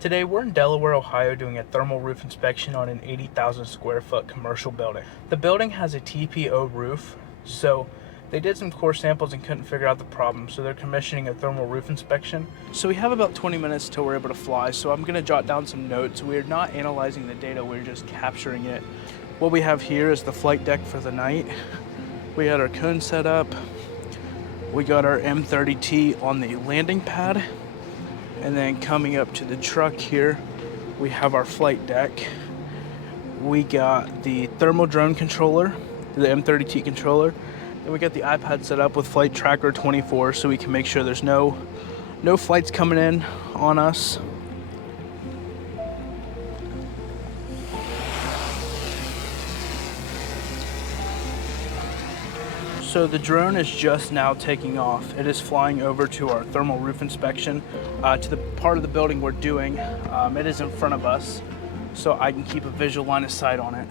Today we're in Delaware, Ohio doing a thermal roof inspection on an 80,000 square foot commercial building. The building has a TPO roof, so they did some core samples and couldn't figure out the problem, so they're commissioning a thermal roof inspection. So we have about 20 minutes till we're able to fly, so I'm gonna jot down some notes. We're not analyzing the data, we're just capturing it. What we have here is the flight deck for the night. We had our cone set up. We got our M30T on the landing pad. And then coming up to the truck here, we have our flight deck. We got the thermal drone controller, the M30T controller. Then we got the iPad set up with Flight Tracker 24 so we can make sure there's no flights coming in on us. So the drone is just now taking off. It is flying over to our thermal roof inspection, to the part of the building we're doing. It is in front of us, so I can keep a visual line of sight on it.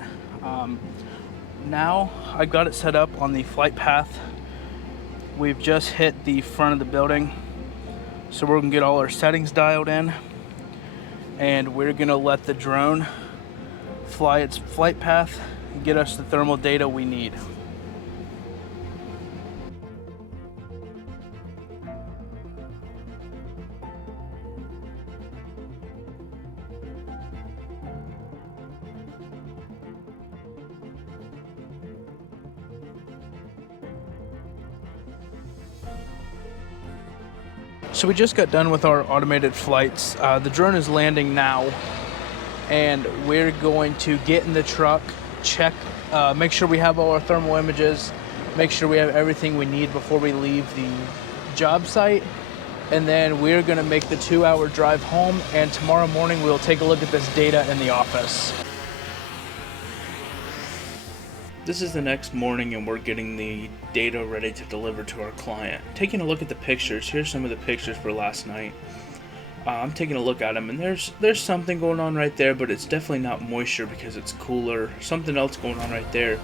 Now I got it set up on the flight path. We've just hit the front of the building, so we're gonna get all our settings dialed in, and we're gonna let the drone fly its flight path and get us the thermal data we need. So we just got done with our automated flights. The drone is landing now, and we're going to get in the truck, check, make sure we have all our thermal images, make sure we have everything we need before we leave the job site, and then we're gonna make the 2-hour drive home, and tomorrow morning we'll take a look at this data in the office. This is the next morning and we're getting the data ready to deliver to our client. Taking a look at the pictures, here's some of the pictures for last night. I'm taking a look at them and there's something going on right there, but it's definitely not moisture because it's cooler. Something else going on right there.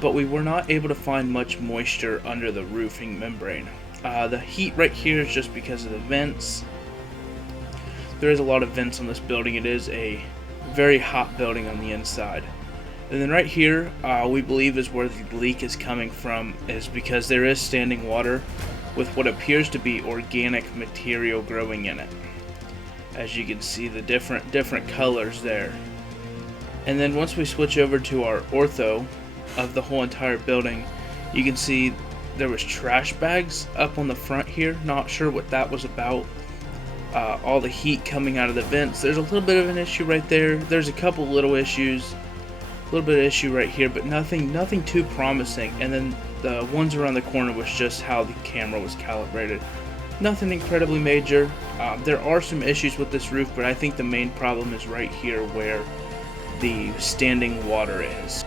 But we were not able to find much moisture under the roofing membrane. The heat right here is just because of the vents. There is a lot of vents on this building. It is a very hot building on the inside. And then right here, we believe is where the leak is coming from, is because there is standing water with what appears to be organic material growing in it. As you can see, the different colors there. And then once we switch over to our ortho of the whole entire building, you can see there was trash bags up on the front here. Not sure what that was about. All the heat coming out of the vents. There's a little bit of an issue right there. There's a couple little issues. A little bit of issue right here, but nothing too promising. And then the ones around the corner was just how the camera was calibrated. Nothing incredibly major. There are some issues with this roof, but I think the main problem is right here where the standing water is.